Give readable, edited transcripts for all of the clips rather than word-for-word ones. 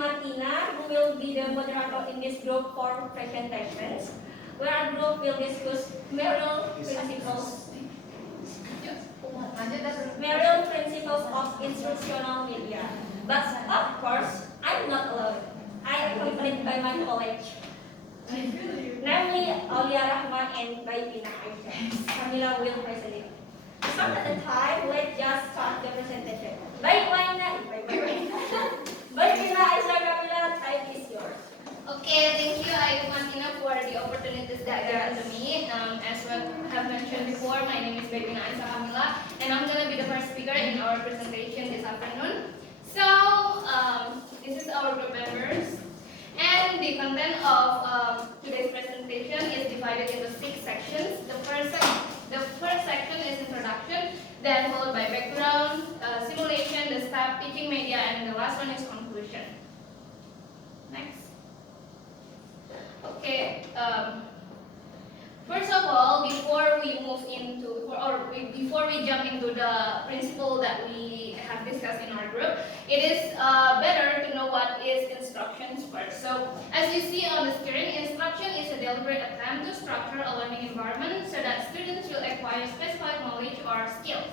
Martina, who will be the moderator in this group for presentations, where our group will discuss Merrill principles of instructional media. But of course, I'm not alone. I am accompanied by my colleagues, namely Aulia Rahman and Baipina Aisha. Camila will present it. To start at the time, let's just start the presentation. Baipina Aisha, Camila, time is yours. Okay, thank you, Ayu Martina, for the opportunities that given to me. As what I have mentioned before, my name is Baipina Aisha Camila, and I'm going to be the first speaker in our presentation this afternoon. So, this is our group members, and the content of today's presentation is divided into 6 sections. The first section is introduction, then followed by background, simulation, the step, teaching media, and the last one is conclusion. Next. Okay. First of all, before we jump into the principle that we have discussed in our group, it is better to know what is instructions first. So, as you see on the screen, instruction is a deliberate attempt to structure a learning environment so that students will acquire specified knowledge or skills.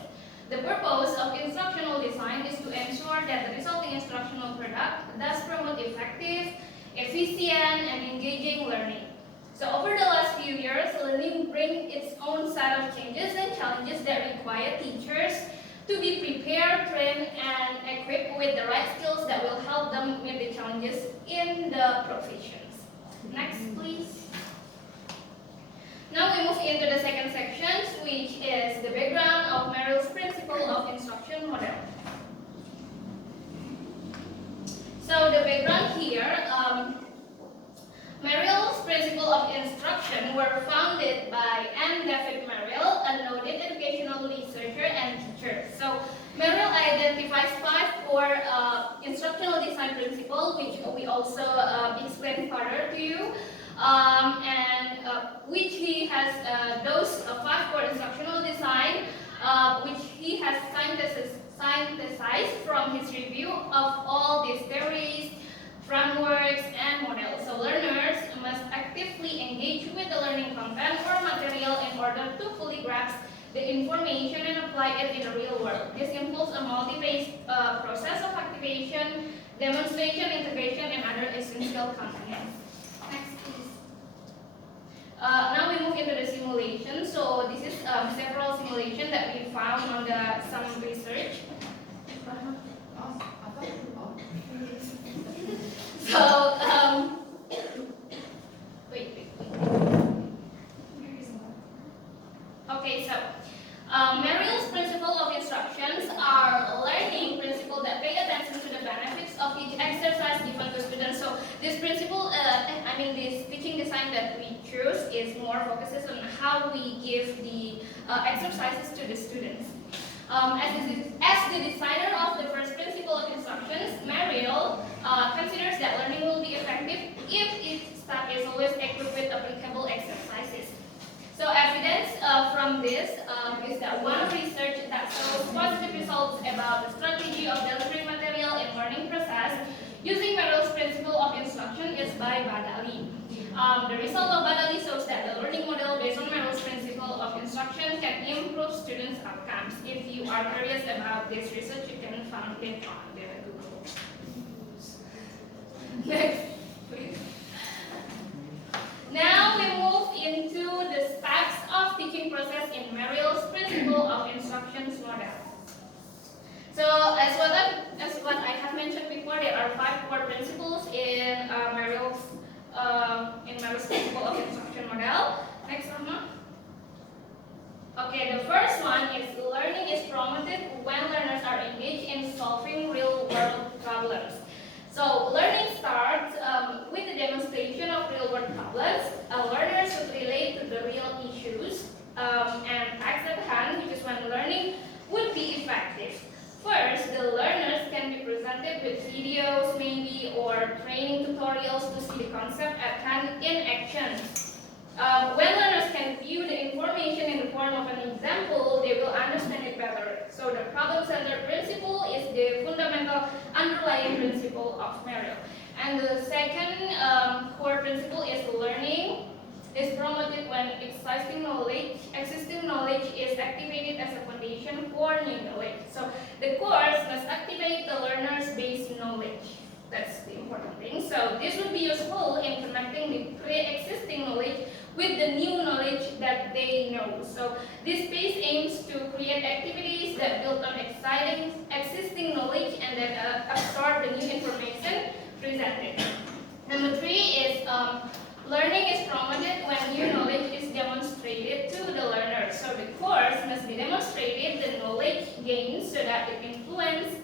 The purpose of instructional design is to ensure that the resulting instructional product does promote effective, efficient, and engaging learning. So over the last few years, learning brings its own set of changes and challenges that require teachers to be prepared, trained, and equipped with the right skills that will help them meet the challenges in the professions. Next, please. Now we move into the second section, which is the background of Merrill's principle of instruction model. So the background here, Merrill's principle of instruction were founded by David Merrill, a noted educational researcher and teacher. So Merrill identifies 5 core instructional design principles, which we also explain further to you, which he has those 5 core instructional design, which he has synthesized from his review of all these theories, frameworks, and models. So learners must actively engage with the learning content or material in order to fully grasp the information and apply it in the real world. This involves a multi-phase process of activation, demonstration, integration, and other essential components. Next, please. Now we move into the simulation. So this is several simulations that we found on some research. So, wait. Okay, so Merrill's principle of instructions are learning principles that pay attention to the benefits of each exercise given to students. So this principle, this teaching design that we choose is more focuses on how we give the exercises to the students. As the designer of the first principle of instructions, Merrill considers that learning will be effective if each step is always equipped with applicable exercises. So evidence from this is that one research that shows positive results about the strategy of delivering material in learning process using Merrill's principle of instruction is by Badali. The result of Badali shows that the learning model based on Merrill's principle of instruction can improve students' outcomes. If you are curious about this research, you can find it on the Google. Next, please. Now we move into the steps of teaching process in Merrill's principle of instructions model. So as what I have mentioned before, there are 5 core principles in Merrill's principle of instruction model. Next, Rahma. Okay, the first one is learning is promoted when learners are engaged in solving real-world problems. So learning starts with the demonstration of real-world problems. Learners should relate to the real issues and facts at hand, which is when learning would be effective. First, the learners can be presented with videos maybe or training tutorials to see the concept at hand in action. When learners can view the information in the form of an example, they will understand it better. So the problem-centered principle is the fundamental underlying underlying principle of Merrill. And the second core principle is learning is promoted when existing knowledge is activated as a foundation for new knowledge. So the course must activate the learner's base knowledge. That's the important thing. So this would be useful in connecting the pre-existing knowledge with the new knowledge that they know. So this space aims to create activities that build on existing knowledge and that absorb the new information presented. Number 3 is learning is promoted when new knowledge is demonstrated to the learner. So the course must be demonstrated the knowledge gained so that it influences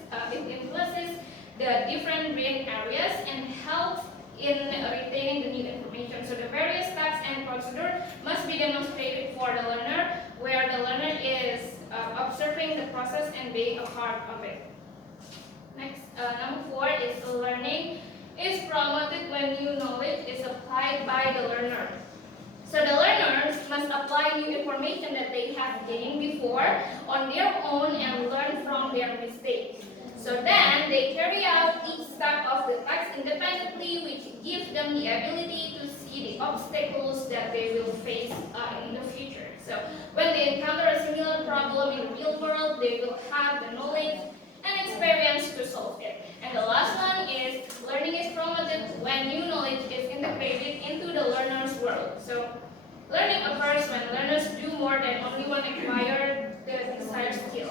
the different brain areas and helps in retaining the new information. So the various steps and procedure must be demonstrated for the learner, where the learner is observing the process and being a part of it. Next, number 4 is learning is promoted when new knowledge is applied by the learner. So the learners must apply new information that they have gained before on their own and learn from their mistakes. So then they carry out each step of the text independently, which gives them the ability to see the obstacles that they will face in the future. So when they encounter a similar problem in the real world, they will have the knowledge and experience to solve it. And the last one is learning is promoted when new knowledge is integrated into the learner's world. So learning occurs when learners do more than only one acquire the desired skill.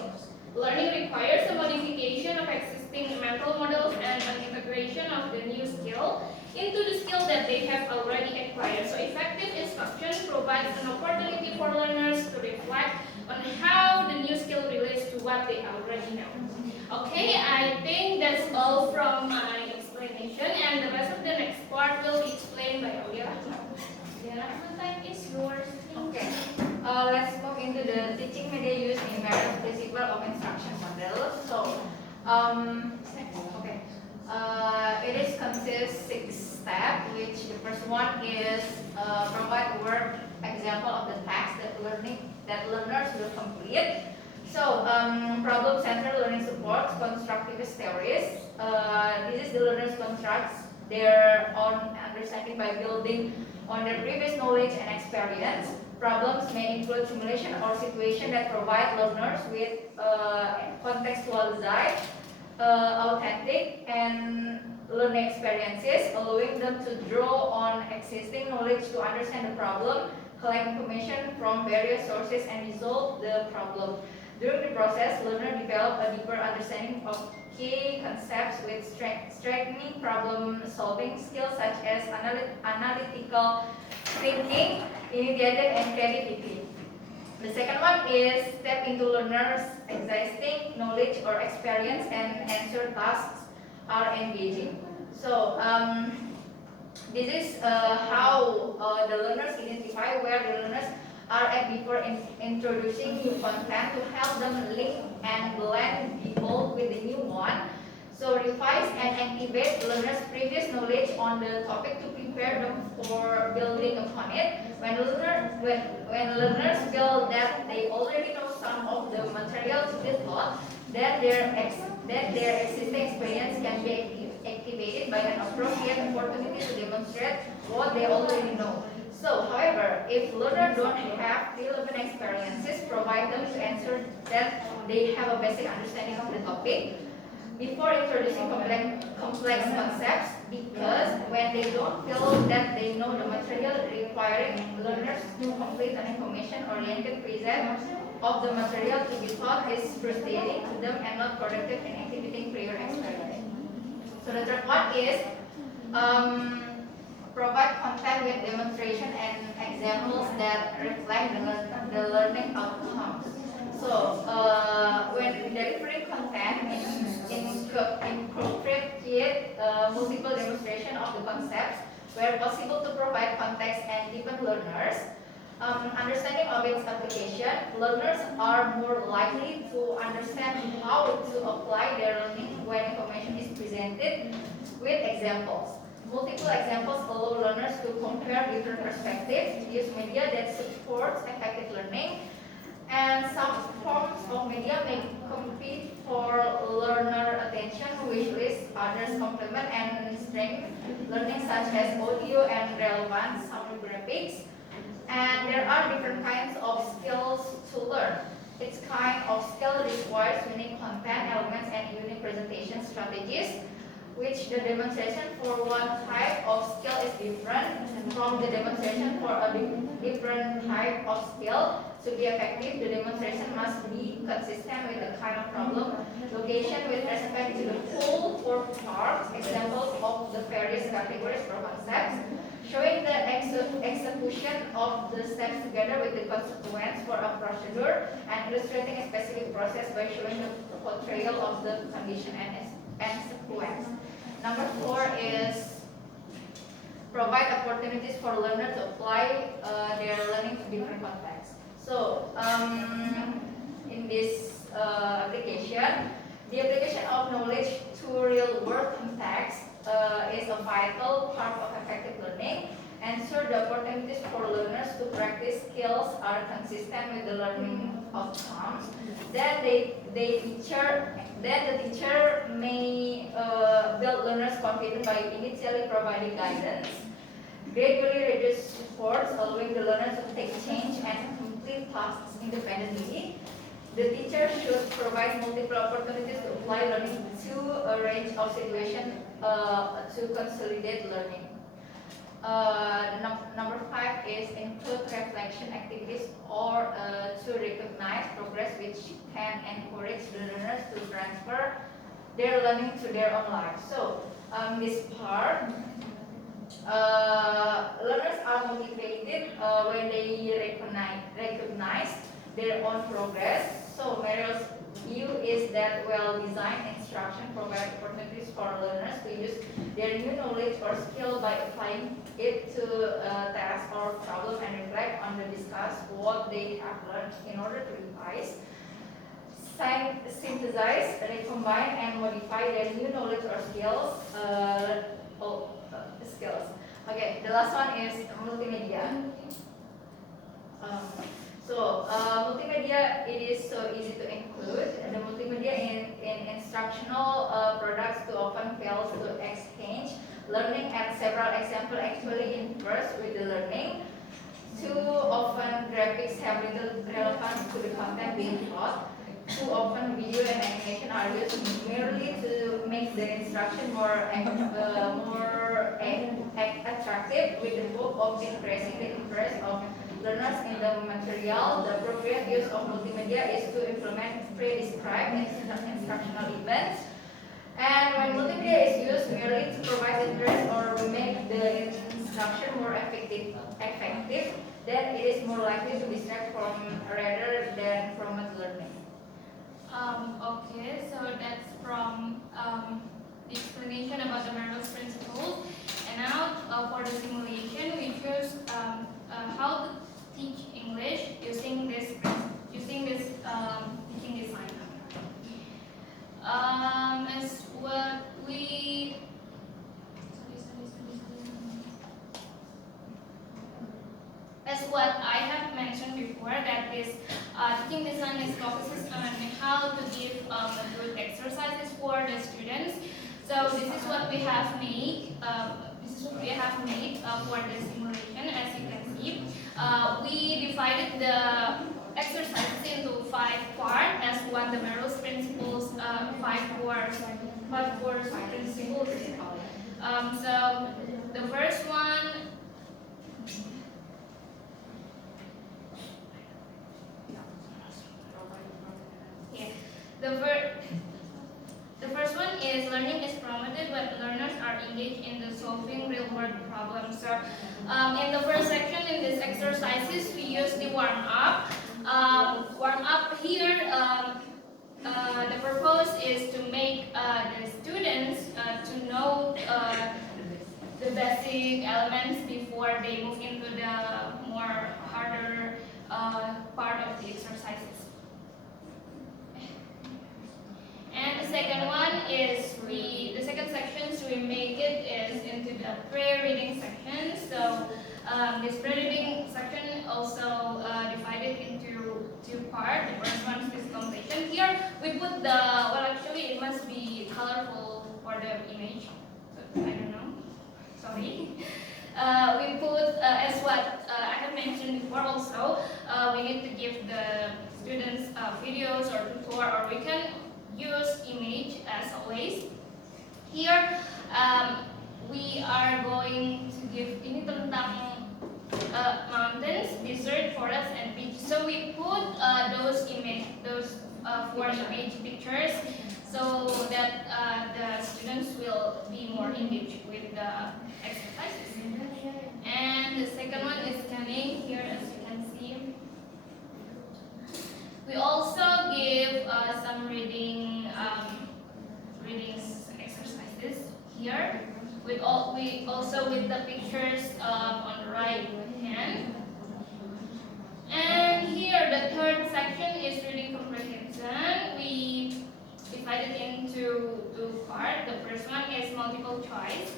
Learning requires a modification of existing mental models and an integration of the new skill into the skill that they have already acquired. So effective instruction provides an opportunity for learners to reflect on how the new skill relates to what they already know. Okay, I think that's all from my explanation, and the rest of the next part will be explained by Aulia. The time is yours. Okay, let's move into the teaching media used in Merrill's principle of instruction model. So, it is consists 6 steps, which the first one is provide a word example of the task that learners will complete. So, problem-centered learning supports constructivist theories. This is the learners constructs their own understanding by building on their previous knowledge and experience. Problems may include simulation or situation that provide learners with contextualized, authentic, and learning experiences, allowing them to draw on existing knowledge to understand the problem, collect information from various sources, and resolve the problem. During the process, learners develop a deeper understanding of key concepts with strengthening problem-solving skills such as analytical thinking, initiative, and creativity. The second one is step into learners' existing knowledge or experience and answer tasks are engaging. So this is how the learners identify where the learners are at before introducing new content to help them link and blend the old with the new one. So revise and activate learners' previous knowledge on the topic to prepare them for building upon it. When learners feel that they already know some of the materials they taught, that their existing experience can be activated by an appropriate opportunity to demonstrate what they already know. So, however, if learners don't have relevant experiences, provide them to answer that they have a basic understanding of the topic before introducing complex concepts, because when they don't feel that they know the material, requiring learners to complete an information-oriented present of the material to be taught is frustrating to them and not productive in activating prior experience. So the third one is provide content with demonstration and examples that reflect the learning outcomes. So, when delivering content, incorporate multiple demonstration of the concepts where possible to provide context and deepen learners' understanding of its application. Learners are more likely to understand how to apply their learning when information is presented with examples. Multiple examples allow learners to compare different perspectives, use media that supports effective learning, and some forms of media may compete for learner attention, which leads this. Others complement and strengthen learning such as audio and relevance, sound graphics. And there are different kinds of skills to learn. Each kind of skill requires unique content, elements, and unique presentation strategies, which the demonstration for one type of skill is different from the demonstration for a different type of skill. To be effective, the demonstration must be consistent with the kind of problem, location with respect to the whole or parts, examples of the various categories or concepts, showing the execution of the steps together with the consequence for a procedure, and illustrating a specific process by showing the portrayal of the condition and sequence. Number 4 is provide opportunities for learners to apply their learning to different contexts. So, in this application, the application of knowledge to real-world context is a vital part of effective learning. Ensure the opportunities for learners to practice skills are consistent with the learning outcomes. Then the teacher may build learners' confidence by initially providing guidance, gradually reduce support, allowing the learners to take change and complete tasks independently. The teacher should provide multiple opportunities to apply learning to a range of situations to consolidate learning. Number 5 is include reflection activities or to recognize progress, which can encourage the learners to transfer their learning to their own life. So this part, learners are motivated when they recognize their own progress. So Merrill's view is that well-designed instruction provides opportunities for learners to use their new knowledge or skill by applying it to a task or problem and reflect on the discuss what they have learned in order to revise, synthesize, recombine, and modify their new knowledge or skills. Okay, the last one is multimedia. Multimedia, it is so easy to include. The multimedia in instructional products too often fails to exchange learning, and several examples actually interfere with the learning. Too often graphics have little relevance to the content being taught. Too often video and animation are used merely to make the instruction more attractive, with the hope of increasing the interest of learners in the material. The appropriate use of multimedia is to implement pre-described instructional events. And when multimedia is used merely to provide interest or make the instruction more effective, then it is more likely to distract from rather than promote learning. Okay, so that's from the explanation about the Merrill's principles. And now for the simulation, we choose how to teach English using this teaching design. As what we As what I have mentioned before, that this teaching design is focuses on how to give good exercises for the students. So this is what we have made. For the simulation. As you can see, we divided the exercises into 5 parts, as what the Merrill's principles, 5 core principles. So the first one. The first one is learning is promoted when learners are engaged in the solving real-world problems. So, in the first section in these exercises, we use the warm-up. Warm-up here, the purpose is to make the students to know the basic elements before they move into the more harder part of the exercises. And the second one is the second section, we make it is into the pre-reading section. So this pre-reading section also divided into 2 parts. The first one is completion. Here we put actually it must be colorful for the image. So, I don't know. Sorry. We put, as what I have mentioned before also, we need to give the students videos or tutor, or we can use image as always. Here, we are going to give ini tentang mountains, desert, forest, and beach. So we put those four image pictures so that the students will be more engaged with the exercises. And the second one is scanning here, as you can see. We also give some readings exercises here. We also with the pictures on the right hand. And here the third section is reading comprehension. We divided into two parts. The first one is multiple choice,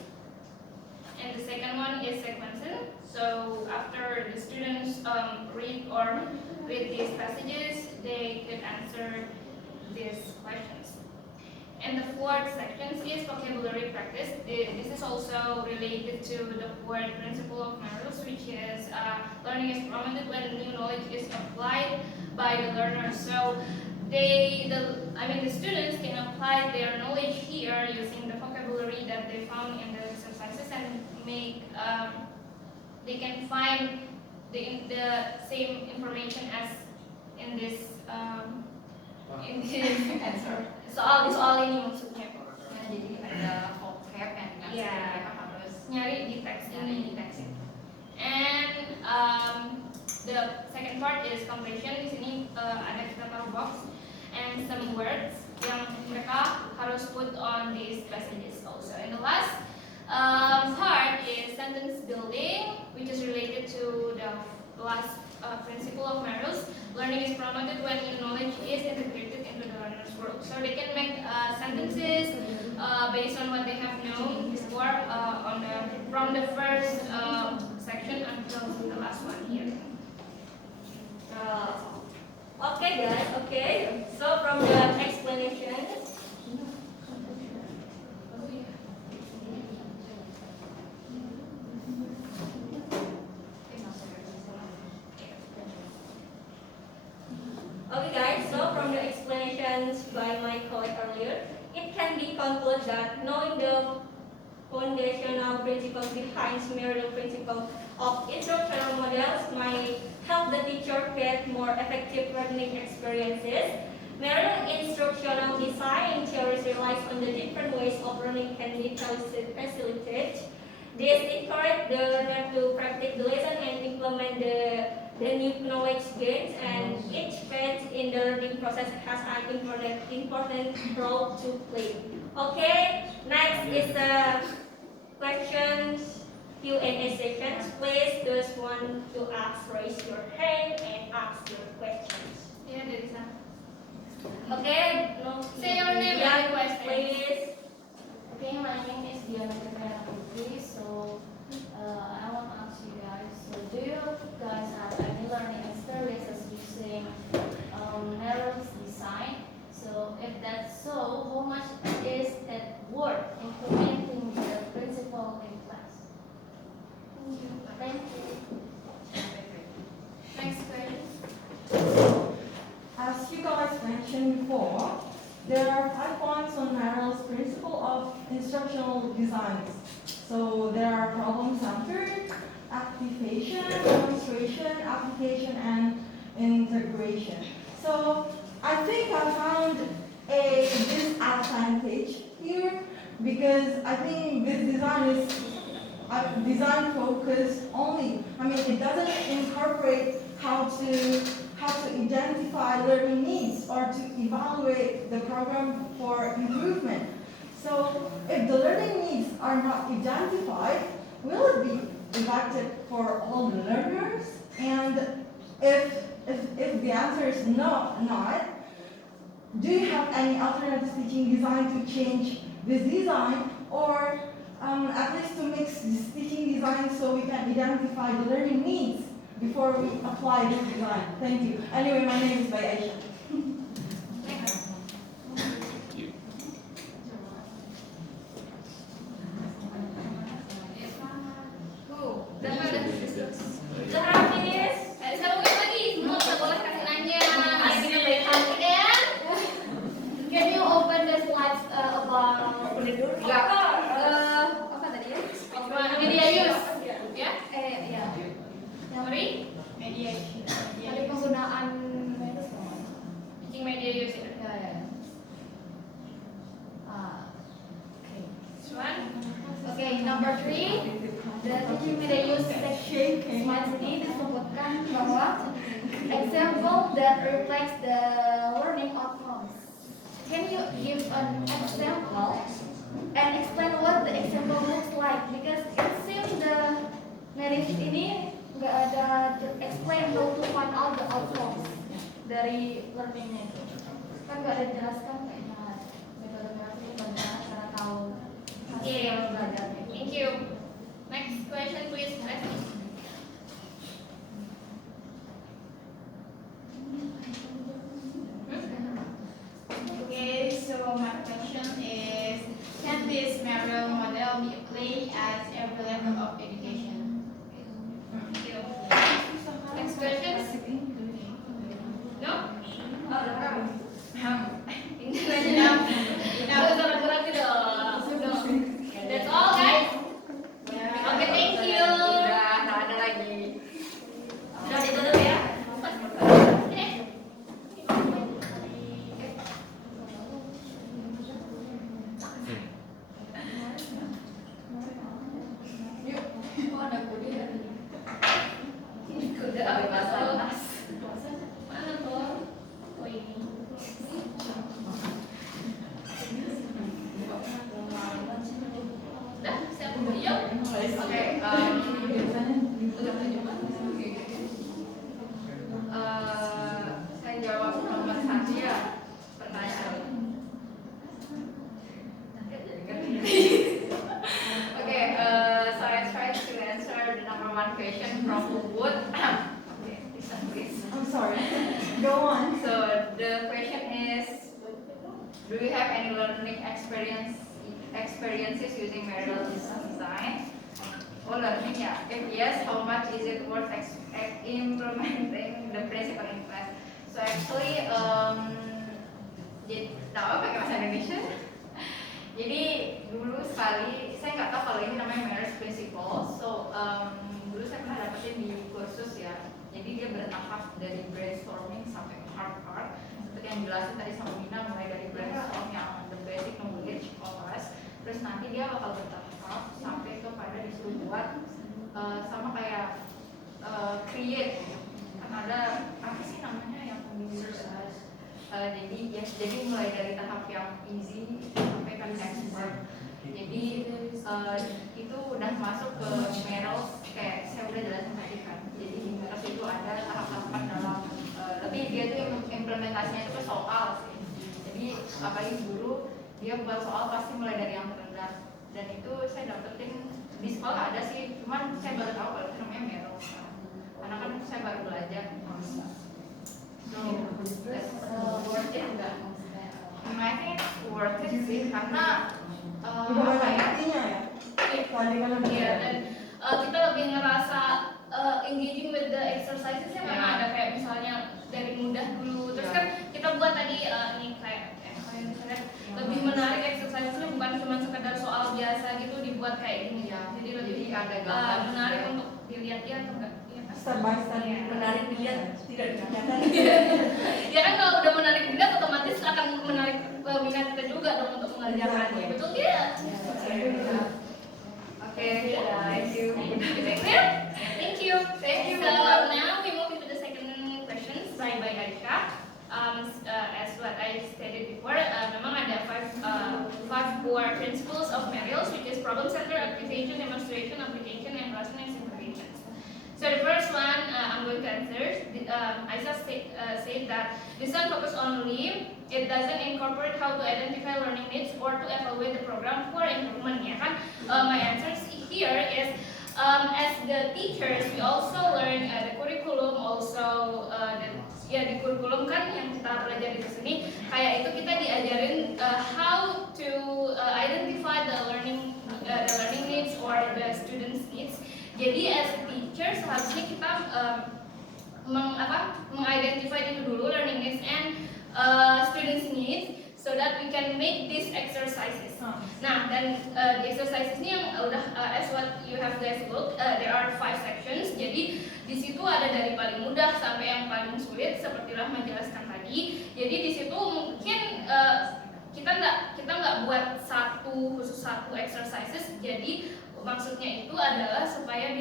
and the second one is sequencing. So after the students read these passages, they could answer these questions. And the fourth section is vocabulary practice. This is also related to the fourth principle of Merrill, which is learning is promoted when new knowledge is applied by the learner. So the students can apply their knowledge here using the vocabulary that they found in the exercises and they can find the same information as in this answer. Soal ini maksudnya. Nah, jadi ada vocab and Iya. mereka harus Nyari di teks ini. And the second part is completion. Di sini ada kita taruh box and some words yang mereka harus put on these passages also. And the last part is sentence building, which is related to the last principle of Merrill's. Learning is promoted when new knowledge is integrated into the learner's world. So they can make sentences based on what they have known before from the first section until the last one here. Okay guys, okay. So from the explanation, okay guys, so from the explanations by my colleague earlier, it can be concluded that knowing the foundational principles behind Merrill principle of instructional models might help the teacher get more effective learning experiences. Merrill instructional design theory relies on the different ways of learning can be facilitated. This encourages the learner to practice the lesson and implement the new knowledge gains, and each phase in the learning process has an important role to play. Okay, next is the questions Q&A session. Please, those want to ask, raise your hand and ask your questions. Yeah, there is a. Okay, no. Say your name and question. Please. Okay, my name is Diana Putri. So I want to ask you guys, so do you guys have any learning experiences using Merrill's design? So if that's so, how much is it worth implementing the principle in class? Thank you. Next question. As you guys mentioned before, there are 5 points on Merrill's principle of instructional designs. So there are problem-centered, activation, demonstration, application, and integration. So I think I found a disadvantage here because I think this design is design focused only. I mean, it doesn't incorporate how to identify learning needs or to evaluate the program for improvement. So if the learning needs are not identified, will it be effective for all the learners? And if the answer is no, not, do you have any alternative teaching design to change this design, or at least to mix this teaching design so we can identify the learning needs before we apply this design? Thank you. Anyway, my name is Bayesha. dulu. Enggak. Apa tadi ya? Media use. Ya? Ya. Sorry? Tadi penggunaan medis. Teaching media use itu. Ya. This one? Okay, number 3, the teaching media use section slide ini disebutkan bahwa example that reflects the learning outcomes. Can you give an example and explain what the example looks like? Because it seems the merit ini nggak ada explain how to find out the outcomes dari learningnya itu. Kan nggak ada dijelaskan kayaknya metode merit bagaimana cara tahu hasil belajarnya. Thank you. Next question please. Okay, so my question is, can this Merrill model be applied at every level of education? Thank you. Next question? No? English enough. Berarti dong. That's all guys. Okay, thank you. Udah, nggak ada lagi. Sudah ditutup ya. Oh, ada kuda. Kuda Ada basah. Mana tuh? Oh ini. Udah, siap yuk. Oke, saya jawab nomor 1 ya, pertanyaan. Okay, so I tried to answer the number 1 question from Ubud. Okay, listen please. I'm sorry. Go on. So the question is, do you have any learning experiences using Merrill design? Oh, learning ya. If yes, how much is it worth implementing the principle in class? So actually, tahu pakai bahasa Indonesia? Jadi dulu sekali, saya nggak tahu kalau ini namanya Merrill's Principle. So dulu saya pernah dapetin di kursus ya. Jadi dia bertahap dari brainstorming sampai ke hard part. Seperti yang jelasin tadi sama Mina, mulai dari brainstorm yang the basic knowledge of us. Terus nanti dia bakal bertahap sampai kepada disuruh buat sama kayak create. Kan ada apa sih namanya yang jadi mulai dari tahap yang easy sampai ke expert. Jadi itu udah masuk ke Merrill, kayak saya udah jelasin tadi kan. Jadi di Merrill itu ada tahap-tahapan dalam lebih dia tuh implementasinya itu soal sih. Jadi apalagi guru dia buat soal pasti mulai dari yang terendah. Dan itu saya dapetin di sekolah ada sih, cuman saya baru tahu kalau itu namanya Merrill. Karena kan saya baru belajar. So, worth it enggak? I think it's worth it sih, karena apa ya? Artinya ya. Tadi kan ada. Iya, dan kita lebih ngerasa engaging with the exercises ya, karena ada kayak misalnya dari mudah dulu. Terus kan kita buat tadi ini kayak kalian bisa lihat lebih menarik exercisesnya, bukan cuma sekedar soal biasa gitu dibuat kayak gini ya. Jadi lebih ada menarik untuk dilihat ya atau enggak? Step by step. Menarik dilihat, tidak dikerjakan. Ya kan kalau udah menarik minat otomatis akan menarik minat kita juga dong untuk mengerjakannya. Betul ya? Oke, thank you. Is it clear? Thank you. So now we move into the second question by Aisha. As what I stated before, memang ada five core principles of Merrill, which is problem center, activation, demonstration, application, and rational simplification. So the first one I'm going to answer. Aisha said that design focus only. It doesn't incorporate how to identify learning needs or to evaluate the program for improvement. Ya kan? My answer here is as the teachers we also learn the curriculum also di kurikulum kan yang kita pelajari di sini kayak itu kita diajarin how to identify the learning needs or the students needs. Jadi as a teacher seharusnya kita mengidentify itu dulu learning needs and students needs so that we can make these exercises. Nah, dan di exercises ini yang udah as what you have guys looked, there are 5 sections. Jadi di situ ada dari paling mudah sampai yang paling sulit seperti Rahma jelaskan tadi. Jadi di situ mungkin kita nggak buat khusus satu exercises. Jadi maksudnya itu adalah supaya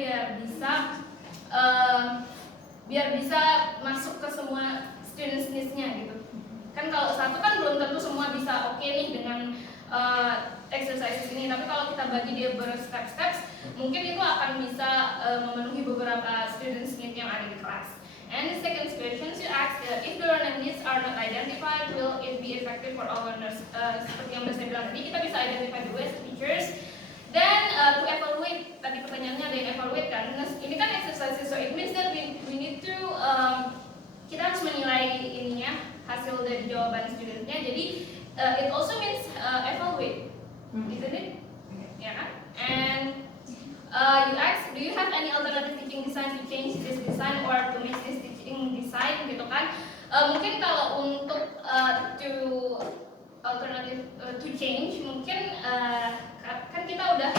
biar bisa masuk ke semua students needs-nya gitu. Kan kalau satu kan belum tentu semua bisa oke nih dengan exercises ini, tapi kalau kita bagi dia berstep-steps, mungkin itu akan bisa memenuhi beberapa students need yang ada di kelas. And the second question you ask, if the learning needs are not identified, will it be effective for all learners? Seperti yang saya bilang tadi, kita bisa identify dulu as teachers. Then to evaluate, tadi pertanyaannya ada yang evaluate kan? Ini kan exercises, so it means that we need to kita harus menilai ininya, hasil dari jawaban studentnya. Jadi it also means evaluate, isn't it? Ya kan? And you ask, do you have any alternative teaching design to change this design or to make this teaching design gitu kan? Mungkin kalau untuk to alternative to change, mungkin kan kita udah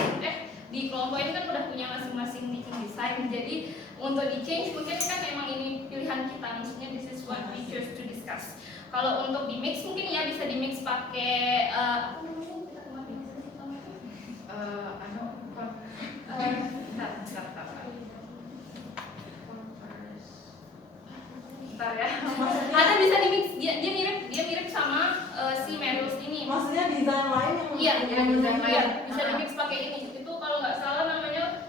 di kelompok ini kan udah punya masing-masing teaching design. Jadi untuk di change mungkin kan memang ini pilihan kita, maksudnya this is what we choose to discuss. Kalau untuk di mix mungkin ya bisa di mix pakai apa namanya kita kemarin bentar ya. Ada bisa di mix, dia mirip sama si Merrill ini. Maksudnya desain lain yang desain lain bisa di mix pakai ini. Itu kalau nggak salah namanya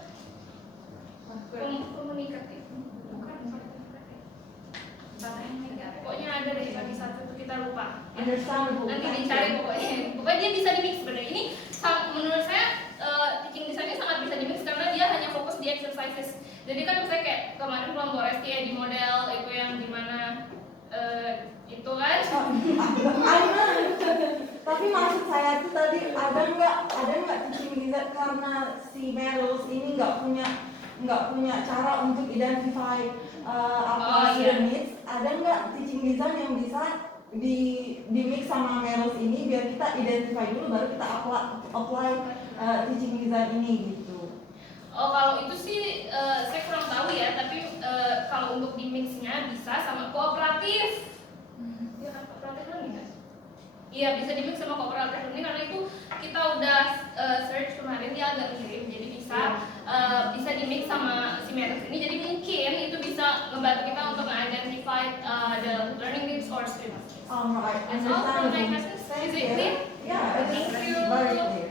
komunikatif. Pokoknya ada deh bagi satu itu kita lupa. Nanti dicari pokoknya dia bisa di mix sebenarnya. Ini menurut saya teaching design-nya sangat bisa di mix karena dia hanya fokus di exercises. Jadi kan misalnya kayak kemarin kelompok resti ya di model itu yang dimana itu kan. Tapi maksud saya itu tadi ada nggak teaching design karena si Merrill ini nggak punya cara untuk identify student needs. Ada nggak teaching design yang bisa di mix sama Merrill ini biar kita identify dulu baru kita apply teaching design ini gitu. Oh kalau itu sih saya kurang tahu ya, tapi kalau untuk di mixnya bisa sama kooperatif. Ya kan kooperatif learning kan? Iya bisa di mix sama kooperatif learning karena itu kita udah search kemarin dia agak mirip, jadi bisa di mix sama si Merrill ini. Jadi mungkin itu bisa ngebantu kita untuk identify the learning needs or students. Alright, That's all from my questions. Is it clear? Yeah, it's Thank you. very clear.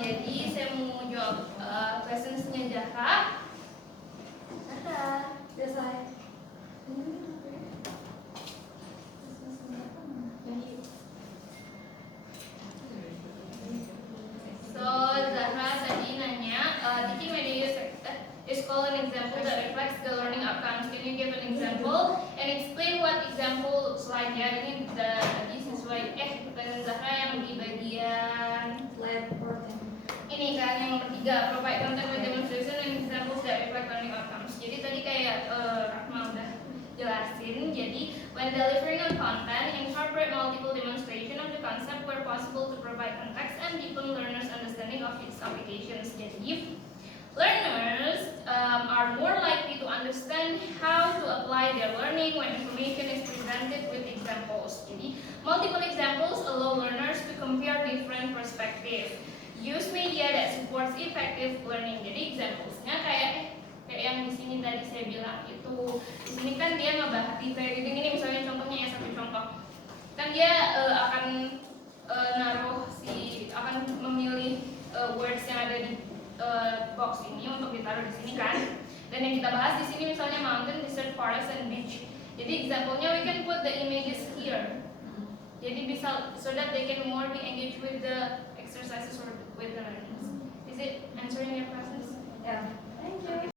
Jadi saya mau jawab questionsnya Jaka. Selesai. So Zahra tadi nanya, teaching media is called an example that reflects the learning outcomes. Can you give an example and explain what example looks like? Ya ini tadi sesuai pertanyaan Zahra yang di bagian ini kan yang ketiga, provide content with demonstration and examples that reflect learning outcomes. Jadi tadi kayak Rahma udah jelasin. Jadi when delivering on content, incorporate multiple demonstration of the concept where possible to provide context and deepen learners' understanding of its applications. Jadi learners are more likely to understand how to apply their learning when information is presented with examples. Jadi multiple examples allow learners to compare different perspectives. Use media that supports effective learning. Jadi examplesnya kayak ini tadi saya bilang itu di sini kan dia ngebahas di kayak gini misalnya contohnya ya satu contoh kan dia akan akan memilih words yang ada di box ini untuk ditaruh di sini kan dan yang kita bahas di sini misalnya mountain, desert, forest, and beach. Jadi example-nya we can put the images here. Jadi bisa so that they can more be engaged with the exercises or with the learnings. Is it answering your questions? Yeah. Thank you.